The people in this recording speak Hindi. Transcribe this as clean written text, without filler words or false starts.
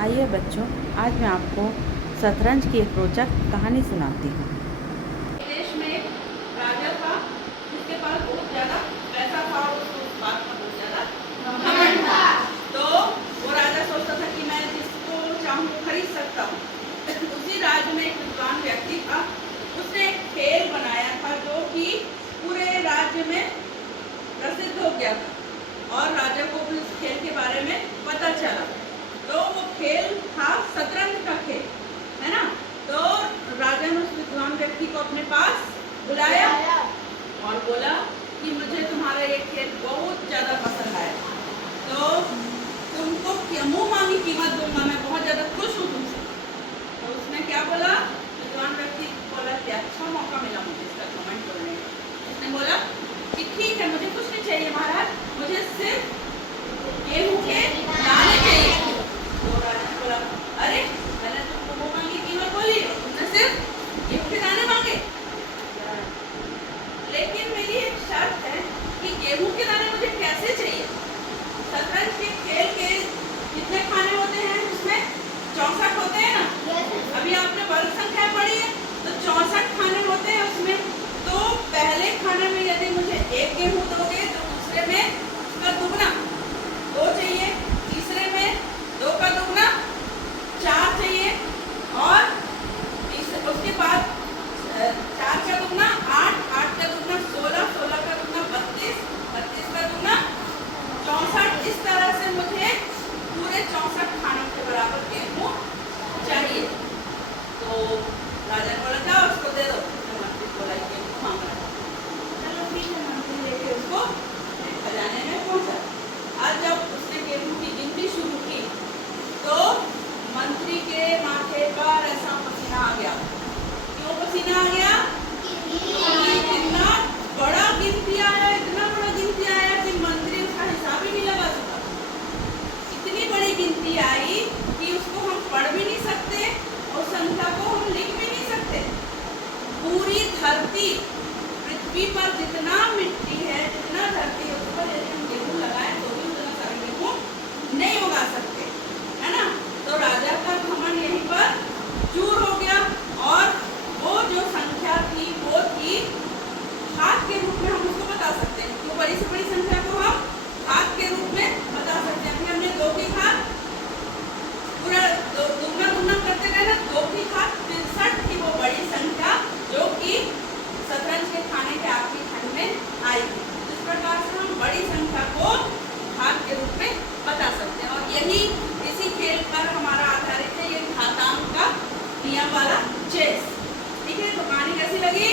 आइए बच्चों, आज मैं आपको शतरंज की एक रोचक कहानी सुनाती हूँ। देश में एक राजा था जिसके पास बहुत ज़्यादा पैसा था और उसको उस बात का बहुत ज़्यादा घमंड था। तो वो राजा सोचता था कि मैं जिसको चाहूँ खरीद सकता हूँ। उसी राज्य में एक विद्वान व्यक्ति था। उसने एक खेल बनाया था जो कि पूरे राज्य में प्रसिद्ध हो गया था और राजा को भी उस खेल के बारे में पता चला। तो वो खेल था शतरंज का खेल, है ना। तो राजा ने उस विद्वान व्यक्ति को अपने पास बुलाया और बोला कि मुझे तुम्हारा ये खेल बहुत ज़्यादा पसंद आया, तो तुमको मुँह मांगी कीमत दूंगा, मैं बहुत ज़्यादा खुश हूँ तुमसे। तो उसने क्या बोला, विद्वान व्यक्ति बोला कि अच्छा मौका मिला मुझे इसका कमेंट करने का। उसने बोला कि ठीक है, मुझे कुछ नहीं चाहिए महाराज, मुझे सिर्फ गेहूं के दाने चाहिए। तो राजा ने बोला, अरे मैंने तुमको मुँह मांगी कीमत बोली और तुमने सिर्फ गेहूं के दाने मांगे, लेकिन मेरी एक शर्त है कि गेहूं के दाने मुझे कैसे चाहिए। शतरंज के खेल के कितने खाने होते हैं, उसमें 64 होते हैं ना। अभी आपने वर्ग संख्या पढ़ी है, तो 64 खाने होते हैं उसमें। तो पहले खाने में यदि मुझे एक गेहूं दोगे तो दूसरे में उसका दुगना 2 चाहिए, तीसरे में 2 का दुगना 4 चाहिए और उसके बाद 4 का दुगना 8, 8 का दुगना 16, 16 का दुगना 32, 32 का दुगना 64। इस तरह से मुझे पूरे 64 खानों के बराबर गेहूं चाहिए। तो राजा ने बोला जाओ उसको दे दो। मंत्री बोला गेहूं मांग रहा है, चलो ठीक है। मंत्री लेके उसको खजाने में पहुंचा। आज जब उसने गेहूं की गिनती शुरू की तो मंत्री के माथे पर ऐसा पसीना आ गया। क्यों पसीना आ गया? क्योंकि इतना बड़ा गिनती आया, इतना बड़ा गिनती आया कि मंत्री उसका हिसाब ही नहीं लगा सका। इतनी बड़ी गिनती आई कि उसको हम पढ़ भी नहीं सकते और संख्या को हम लिख भी नहीं सकते। पूरी धरती, पृथ्वी पर जितना मिट्टी है, जितना धरती है, उस पर यदि हम गेहूं लगाए तो भी उतना सारा गेहूं नहीं उगा सकते, है ना। तो राजा का घमंड यहीं पर चूर हो गया और वो जो संख्या थी वो थी हाथ के रूप में हम उसको बता सकते हैं। तो बड़ी से बड़ी संख्या को हम हाथ के रूप में बता सकते हैं। अभी हमने 2 की घात पूरा दुगना दुगना करते गए ना, 2 की घात 63 थी वो बड़ी संख्या जो कि शतरंज के खाने के आखिरी खंड में आई थी। इस प्रकार से हम बड़ी संख्या को घात के रूप में बता सकते हैं और यही इसी खेल पर हमारा आधारित है ये घातांक का नियम वाला चेस। ठीक है, तो कहानी कैसी लगी?